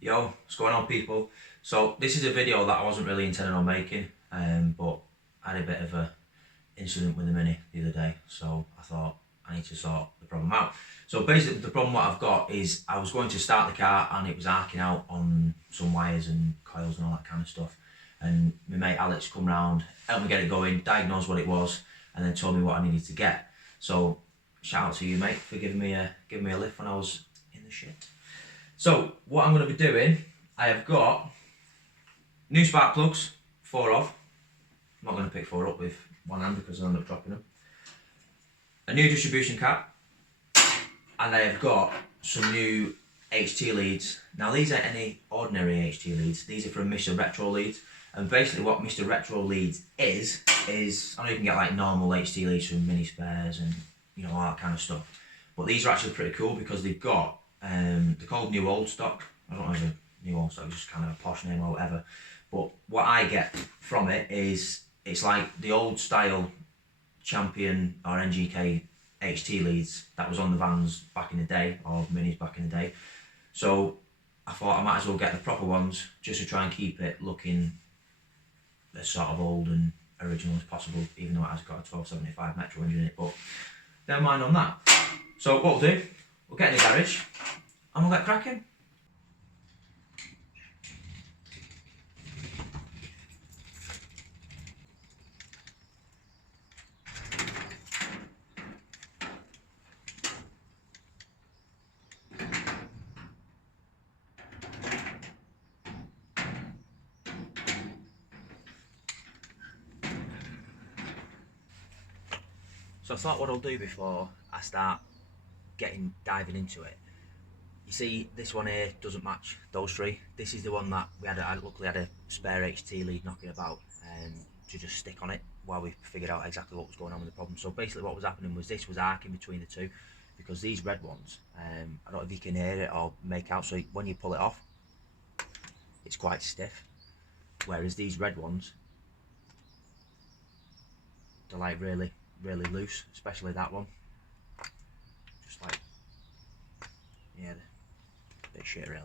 Yo, what's going on, people? So this is a video that I wasn't really intending on making, but I had a bit of a incident with the Mini the other day, so I thought I need to sort the problem out. So basically, the problem what I've got is I was going to start the car and it was arcing out on some wires and coils and all that kind of stuff. And my mate Alex come round, helped me get it going, diagnosed what it was, and then told me what I needed to get. So shout out to you, mate, for giving me a lift when I was in the shit. So what I'm going to be doing, I have got new spark plugs, 4 of. I'm not going to pick 4 up with one hand because I'll end up dropping them. A new distribution cap, and I have got some new HT leads. Now these aren't any ordinary HT leads, these are from Mr. Retro Leads. And basically what Mr. Retro Leads is I know you can get like normal HT leads from Mini Spares and all that kind of stuff. But these are actually pretty cool because they've got, they're called New Old Stock. I don't know if a New Old Stock is just kind of a posh name or whatever. But what I get from it is, it's like the old style Champion or NGK HT leads that was on the vans back in the day, or Minis back in the day. So I thought I might as well get the proper ones just to try and keep it looking as sort of old and original as possible, even though it has got a 1275 Metro engine in it, but never mind on that. So what we'll do, we'll get in the garage and we'll get cracking. So I thought what I'll do before I start diving into it, you see this one here doesn't match those three. This is the one that I luckily had a spare HT lead knocking about to just stick on it while we figured out exactly what was going on with the problem. So basically what was happening was this was arcing between the two, because these red ones, I don't know if you can hear it or make out, so when you pull it off it's quite stiff, whereas these red ones, they're like really loose, especially that one. Just like, yeah, a bit shit really.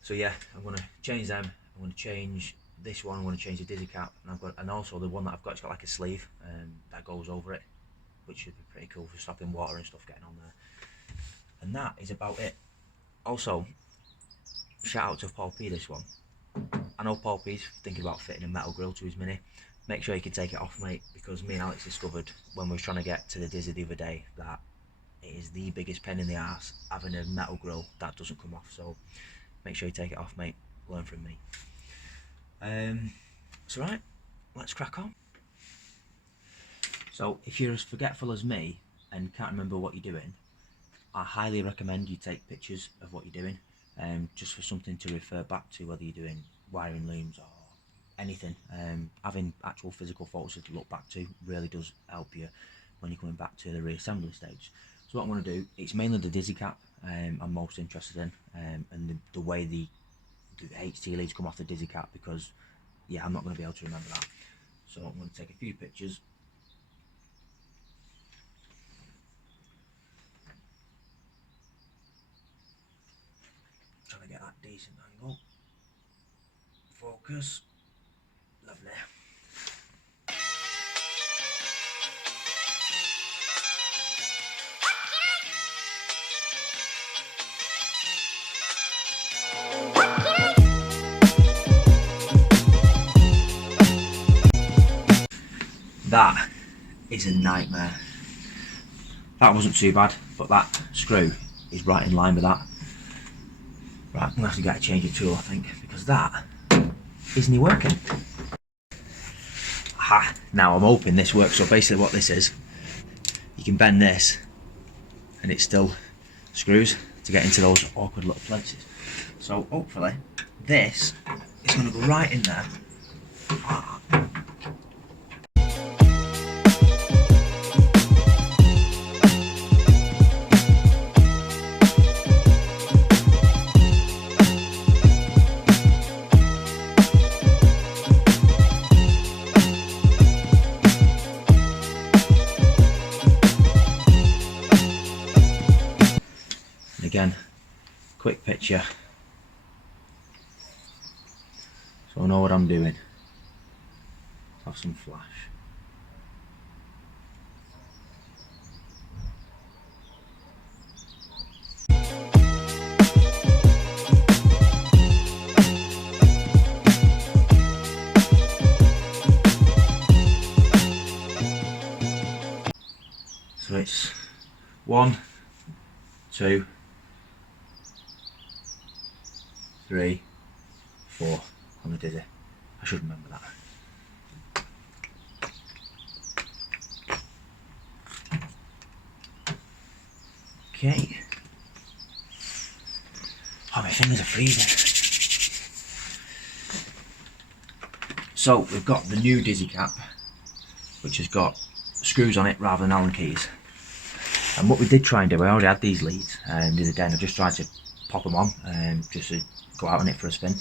So yeah, I'm going to change them. I'm going to change this one. I'm going to change the dizzy cap, and also the one that I've got, it's got like a sleeve that goes over it, which should be pretty cool for stopping water and stuff getting on there. And that is about it. Also, shout out to Paul P this one. I know Paul P's thinking about fitting a metal grill to his Mini. Make sure you can take it off, mate, because me and Alex discovered when we were trying to get to the Dizzy the other day that it is the biggest pain in the arse having a metal grill that doesn't come off. So make sure you take it off, mate. Learn from me. It's alright, let's crack on. So if you're as forgetful as me and can't remember what you're doing, I highly recommend you take pictures of what you're doing, just for something to refer back to, whether you're doing wiring looms or anything. Having actual physical photos to look back to really does help you when you're coming back to the reassembly stage. So what I'm going to do, it's mainly the dizzy cap I'm most interested in, and the way the HT leads come off the dizzy cap, because yeah, I'm not going to be able to remember that. So I'm going to take a few pictures. Trying to get that decent angle. Focus. Lovely. That is a nightmare. That wasn't too bad, but that screw is right in line with that. Right, I'm going to have to get a change of tool, I think, because that isn't working. Aha, now I'm hoping this works. So basically what this is, you can bend this and it still screws to get into those awkward little places. So hopefully this is going to go right in there. Again, quick picture So I know what I'm doing. Have some flash. So it's 1, 2, 3, 4 on the dizzy. I should remember that. Okay. Oh, my fingers are freezing. So we've got the new dizzy cap, which has got screws on it rather than Allen keys. And what we did try and do, I already had these leads the other day, and I just tried to pop them on just to go out on it for a spin,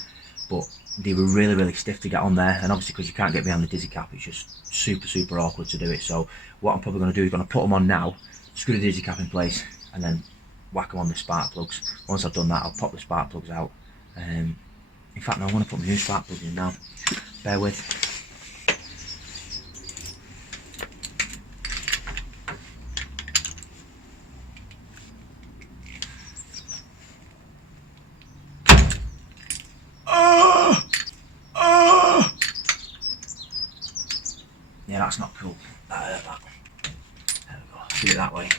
but they were really stiff to get on there, and obviously because you can't get behind the dizzy cap, it's just super awkward to do it. So what I'm probably going to do is going to put them on now, screw the dizzy cap in place, and then whack them on the spark plugs. Once I've done that, I'll pop the spark plugs out. In fact, no, I want to put my new spark plugs in now. Bear with. Yeah, that's not cool. That hurt that. There we go. Do it that way.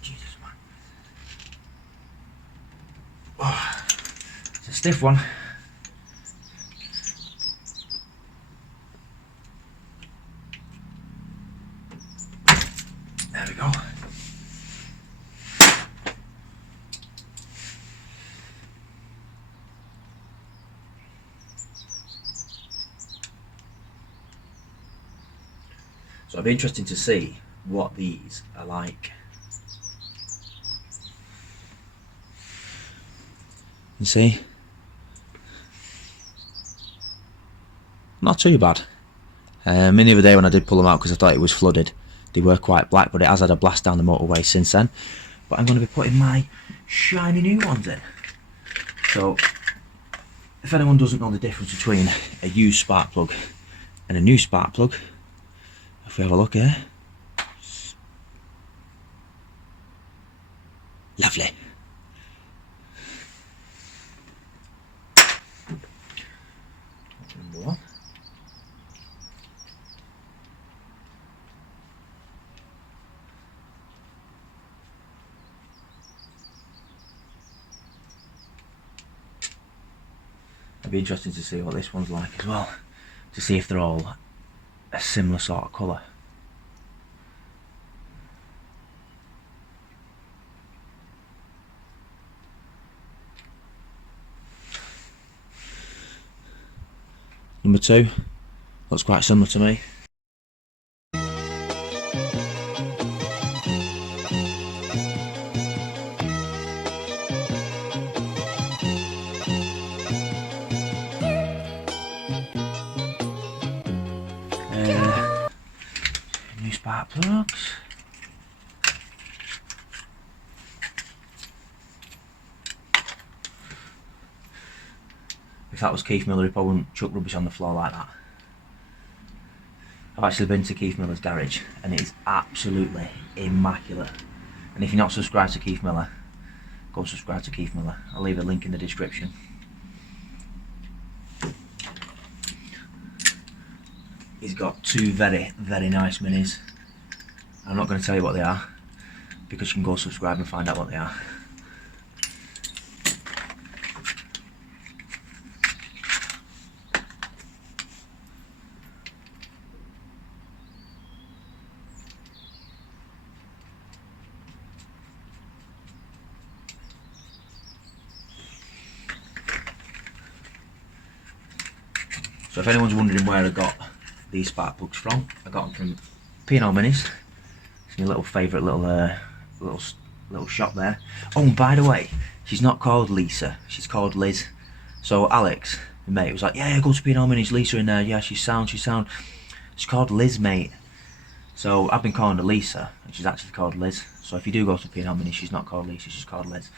Jesus, man. It's a stiff one. There we go. So it'll be interesting to see what these are like. You see? Not too bad. The other day when I did pull them out because I thought it was flooded, they were quite black, but it has had a blast down the motorway since then. But I'm going to be putting my shiny new ones in. So if anyone doesn't know the difference between a used spark plug and a new spark plug, if we have a look here, lovely. Number one. It'd be interesting to see what this one's like as well, to see if they're all a similar sort of colour. Number 2 looks quite similar to me. New spark plugs. If that was Keith Miller, he probably wouldn't chuck rubbish on the floor like that. I've actually been to Keith Miller's garage and it is absolutely immaculate. And if you're not subscribed to Keith Miller, go subscribe to Keith Miller. I'll leave a link in the description. He's got 2 very nice minis. I'm not going to tell you what they are because you can go subscribe and find out what they are. So if anyone's wondering where I got these spark plugs from, I got them from P&O Minis. It's my little favourite little shop there. Oh, and by the way, she's not called Lisa, she's called Liz. So Alex, my mate, was like, yeah, go to P&O Minis, Lisa in there, yeah, she's sound. She's called Liz, mate. So I've been calling her Lisa, and she's actually called Liz. So if you do go to P&L Mini, she's not called Lisa, she's called Liz.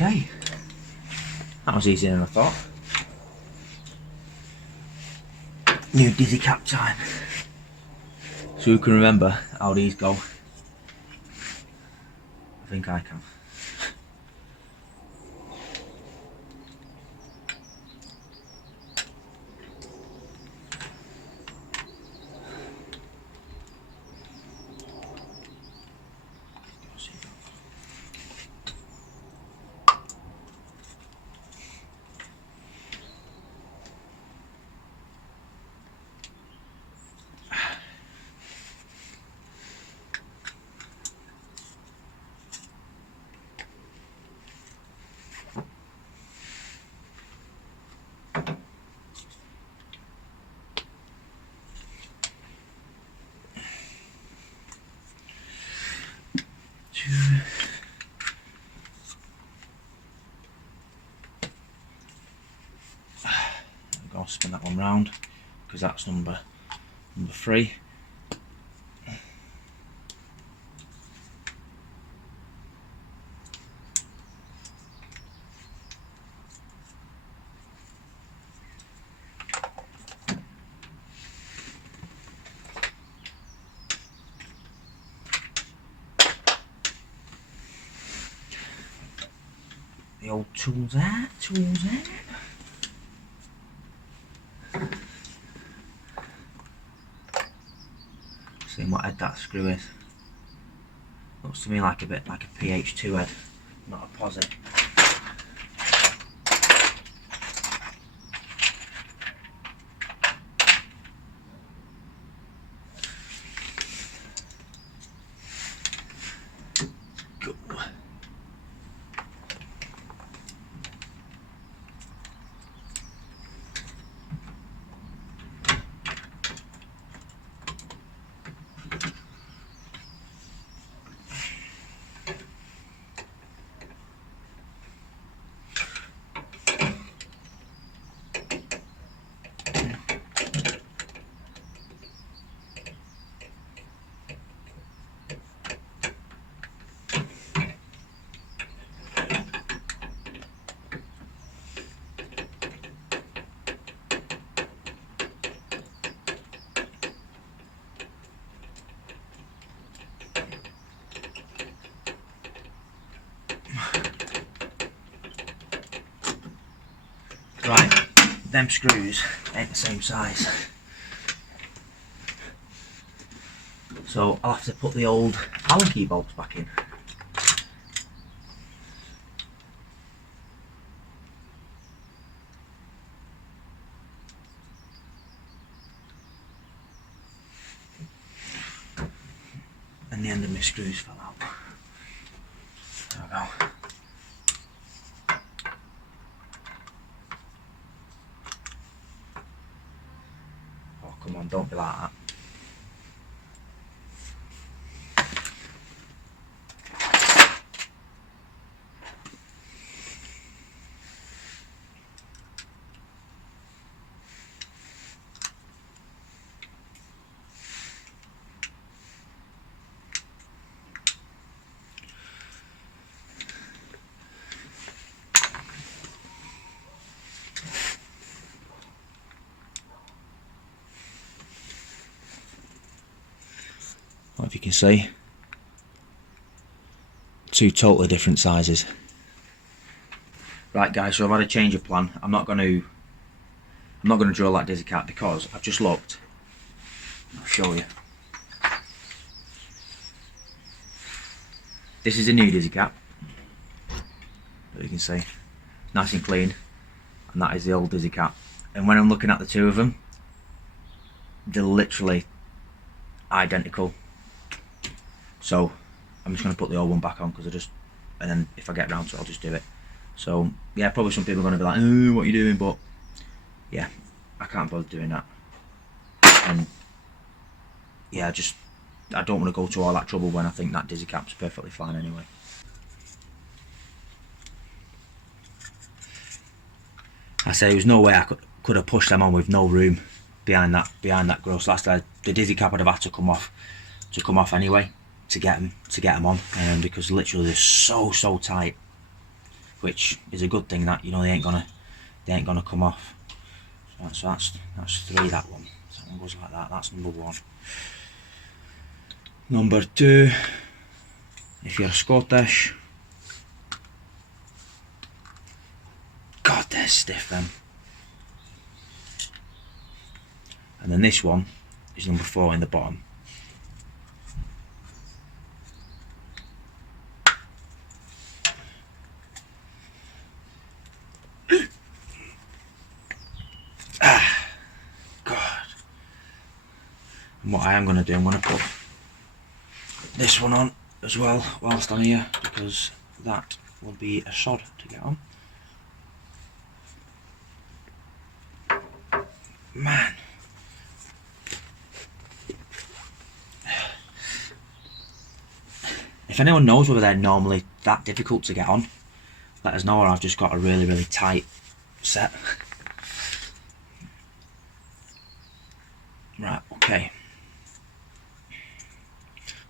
Okay, that was easier than I thought. New dizzy cap time. So who can remember how these go? I think I can. I'll spin that one round because that's number 3. The old tools out, Seeing what head that screw is. Looks to me like a bit like a PH2 head, not a posit. Go. Right, them screws ain't the same size. So I'll have to put the old Allen key bolts back in. And the end of my screws fell out. There we go. Oh, come on, don't be like that. What if you can see, 2 totally different sizes. Right guys, so I've had a change of plan. I'm not going to drill that dizzy cap because I've just looked. I'll show you. This is a new dizzy cap, as you can see, nice and clean, and that is the old dizzy cap. And when I'm looking at the two of them, they're literally identical. So I'm just going to put the old one back on because and then if I get round to it, I'll just do it. So yeah, probably some people are going to be like, oh, what are you doing? But yeah, I can't bother doing that. And yeah, I don't want to go to all that trouble when I think that dizzy cap's perfectly fine anyway. I say there was no way I could have pushed them on with no room behind that grill. So the dizzy cap would have had to come off anyway to get them on, because literally they're so tight, which is a good thing that, you know, they ain't gonna come off. So that's 3, that one. So that one goes like that. That's number 1. Number 2, if you're Scottish, God, they're stiff them. And then this one is number 4 in the bottom. God. And what I am going to do, I'm going to put this one on as well whilst I'm here, because that will be a sod to get on. Man. If anyone knows whether they're normally that difficult to get on, let us know, or I've just got a really tight set. Right, okay.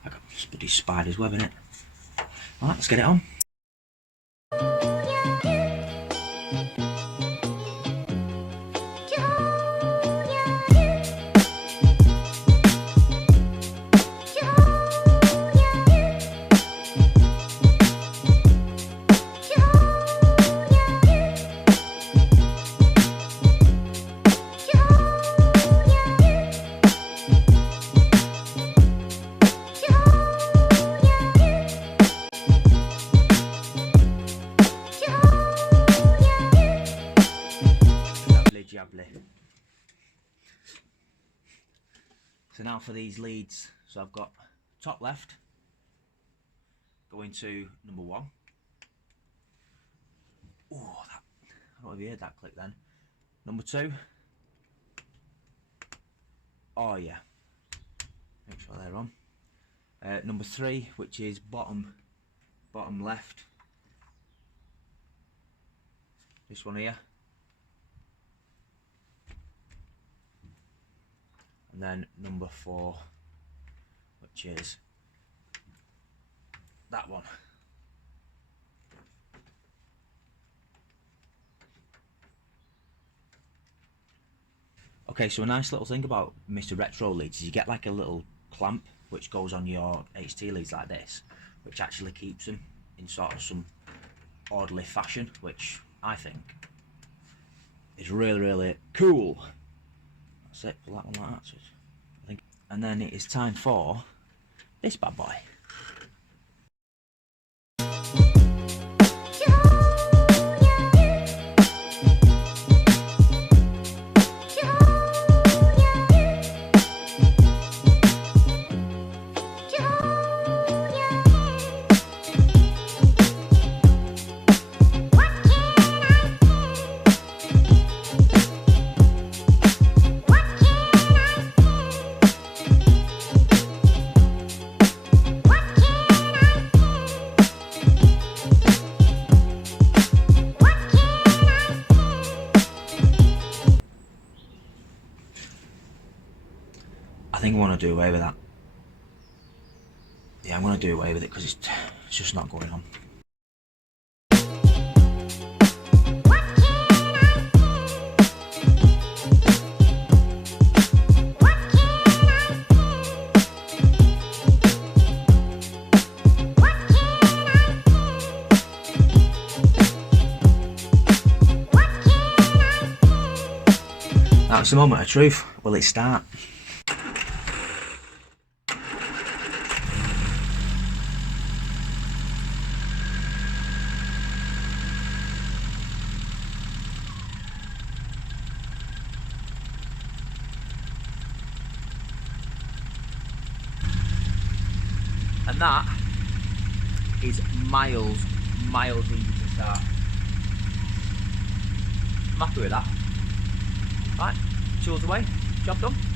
I got this bloody spider's web in it. Alright, let's get it on. So now for these leads. So I've got top left going to number 1. Oh, that, I don't know if you heard that click then. Number 2. Oh yeah, make sure they're on. Number 3, which is bottom left. This one here. And then number 4, which is that one. Okay, so a nice little thing about Mr. Retro leads is you get like a little clamp which goes on your HT leads like this, which actually keeps them in sort of some orderly fashion, which I think is really cool. That's it, pull that one like that. So I think, and then it is time for this bad boy. I think I want to do away with that. Yeah, I'm going to do away with it because it's just not going on. That's the moment of truth. Will it start? And that is miles easier to start. I'm happy with that. Right, tools away, job done.